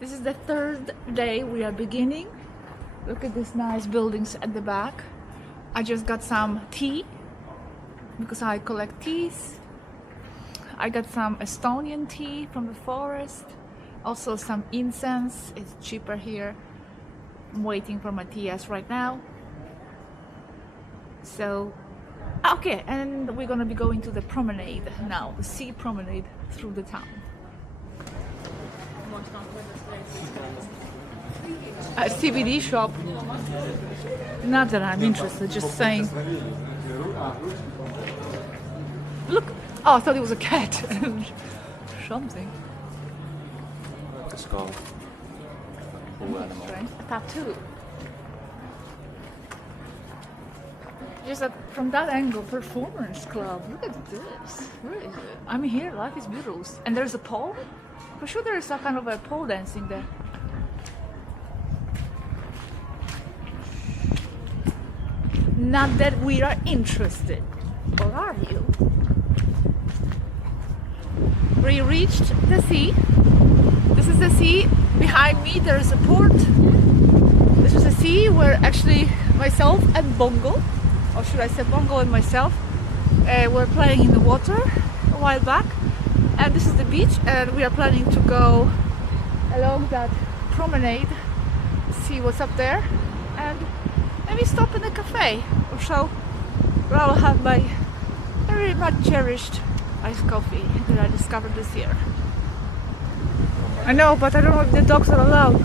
This is the third day we are beginning. Look at these nice buildings at the back. I just got some tea because I collect teas. I got some Estonian tea from the forest. Also some incense. It's cheaper here. I'm waiting for my teas right now. So, okay, and we're gonna be going to the promenade now, the sea promenade through the town. A CBD shop. Not that I'm interested, just saying. Look! Oh, I thought it was a cat. Something. The skull. A tattoo. Just from that angle, performance club. Look at this. Where is it? I'm here. Life is beautiful. And there's a pole. For sure, there is some kind of a pole dancing there. Not that we are interested. Or are you? We reached the sea. This is the sea. Behind me, there is a port. This is a sea where actually myself and Bongo, or should I say Bongo and myself, were playing in the water a while back. And this is the beach, and we are planning to go along that promenade, see what's up there, and maybe stop in a cafe or so, where I'll have my very much cherished iced coffee that I discovered this year. I know, but I don't know if the dogs are allowed.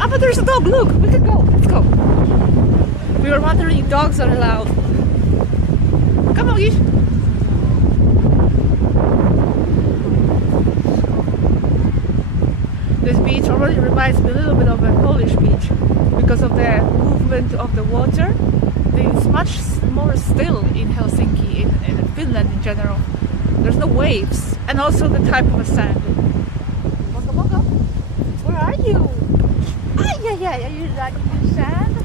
Ah, but there's a dog, look! We can go, let's go. We were wondering if dogs are allowed. Come on, Gish. This beach already reminds me a little bit of a Polish beach because of the movement of the water. It's much more still in Helsinki, in Finland in general. There's no waves, and also the type of a sand. Bongo, Bongo, where are you? Ah, yeah, you like the sand?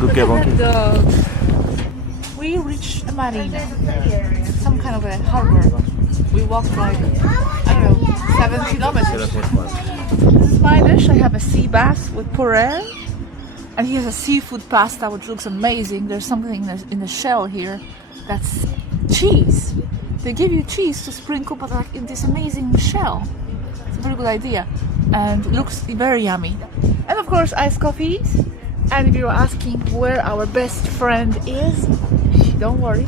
Look at that, a friend. We reached a marina, some kind of a harbor. We walked like, I don't know, 7 kilometers. This is my dish. I have a sea bass with puree, and he has a seafood pasta which looks amazing. There's something in the shell here that's cheese. They give you cheese to sprinkle, but like in this amazing shell. It's a very good idea, and it looks very yummy. And of course, iced coffees. And if you're asking where our best friend is, don't worry,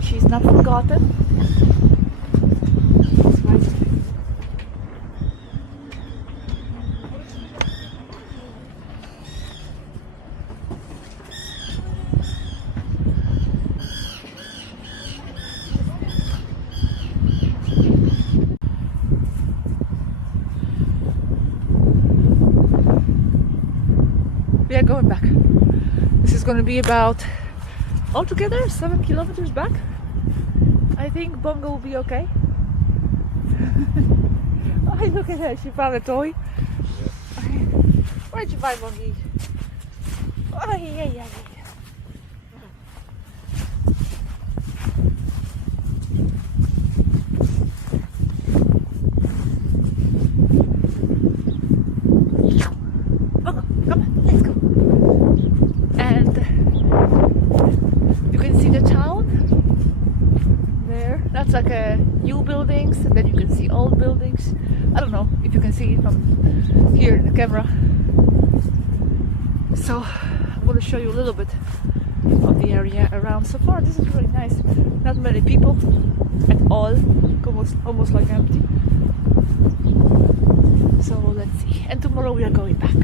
she's not forgotten. We are going back. This is going to be about altogether 7 kilometers back. I think Bongo will be okay. Oh, look at her, she found a toy. Where'd you buy Bongi? Oh, yeah. Like a new buildings, and then you can see old buildings. I don't know if you can see it from here in the camera. So I'm going to show you a little bit of the area around. So far this is really nice. Not many people at all, almost like empty. So let's see. And tomorrow we are going back.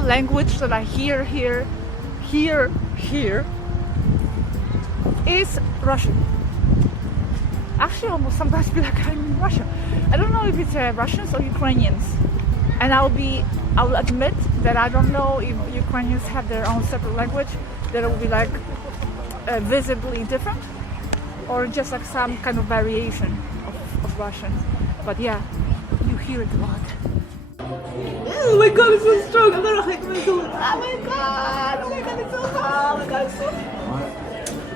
all language that I hear here is Russian. Actually, almost sometimes feel like I'm in Russia. I don't know if it's Russians or Ukrainians, and I'll admit that I don't know if Ukrainians have their own separate language that will be like visibly different, or just like some kind of variation of Russian. But yeah, you hear it a lot. Oh my god, it's so strong! I'm gonna hit my foot. Oh my god! Oh my god, it's so hot! Oh my god, it's so.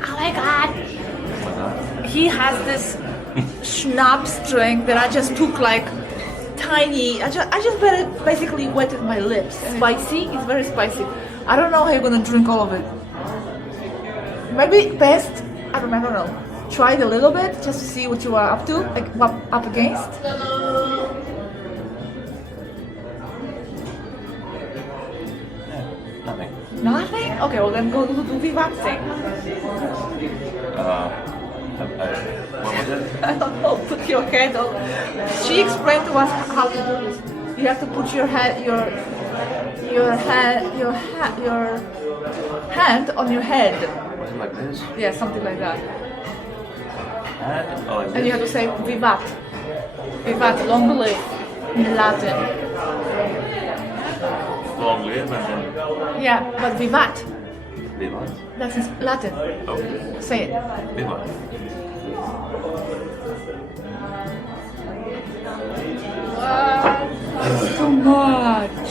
Oh my god! He has this schnapps drink that I just took like tiny. I just basically wetted my lips. Spicy. It's very spicy. I don't know how you're gonna drink all of it. Maybe best. I don't know. Try it a little bit just to see what you are up to, like what up against. Nothing. Nothing? Okay, well then go do Vivat thing. What was it? I don't know. Put your head on. She explained to us how to do this. You have to put your hand on your head. Was it like this? Yeah, something like that. And, oh, like And you have to say Vivat. Vivat, long live in Latin. long live and then Yeah, but Vivat. Vivat. That's in Latin. Oh, Say it. Vivat. It's too much.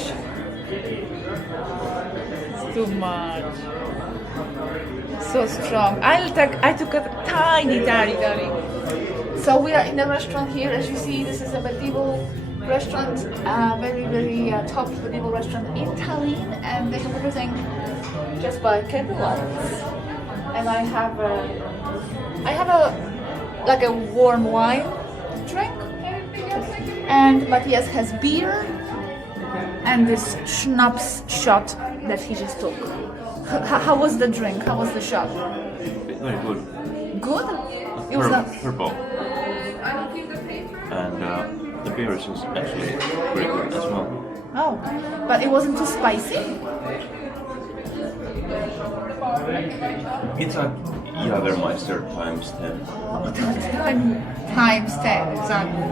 It's too much. So strong. I took a tiny. So we are in a restaurant here. As you see, this is a medieval restaurant, very top medieval restaurant in Tallinn, and they have everything just by candlelight. And I have a warm wine drink, and Matthias has beer and this schnapps shot that he just took. How was the drink? How was the shot? Very good. Good? It was not. Purple. And the beer is actually very good as well. Oh, but it wasn't too spicy. It's like Jägermeister times 10. Times 10, exactly.